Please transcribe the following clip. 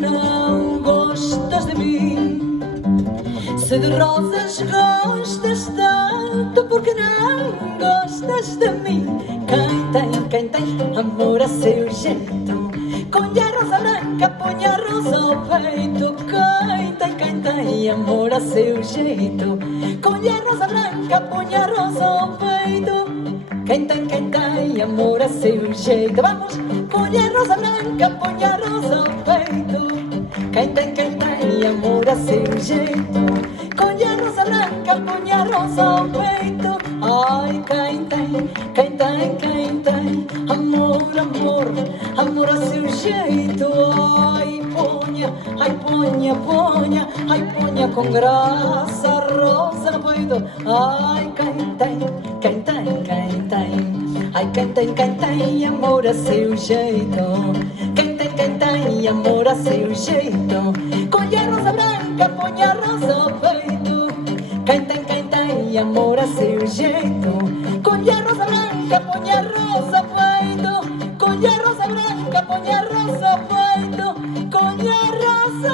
não gostas de mim? Se de rosas gostas tanto, porque não gostas de mim? Quem tem amor a seu jeito, colhe a rosa branca, põe a rosa ao peito. Quem tem amor a seu jeito, colhe a rosa branca, põe a rosa ao peito. Quem tem amor a seu jeito, vamos, colhe a rosa branca, põe a rosa ao peito. Quem tem amor a seu jeito, colhe a rosa branca, põe a rosa ao peito. Ai, quem tem amor a seu jeito. Ai, ponha com graça a rosa no peito. Ai, quem tem amor a seu jeito. Quem tem amor a seu jeito, colhe a rosa branca, põe a rosa ao peito. Quem tem amor a seu jeito, colhe a rosa branca, põe a rosa ao peito. Colhe a rosa branca, põe a rosa ao peito. Colhe a rosa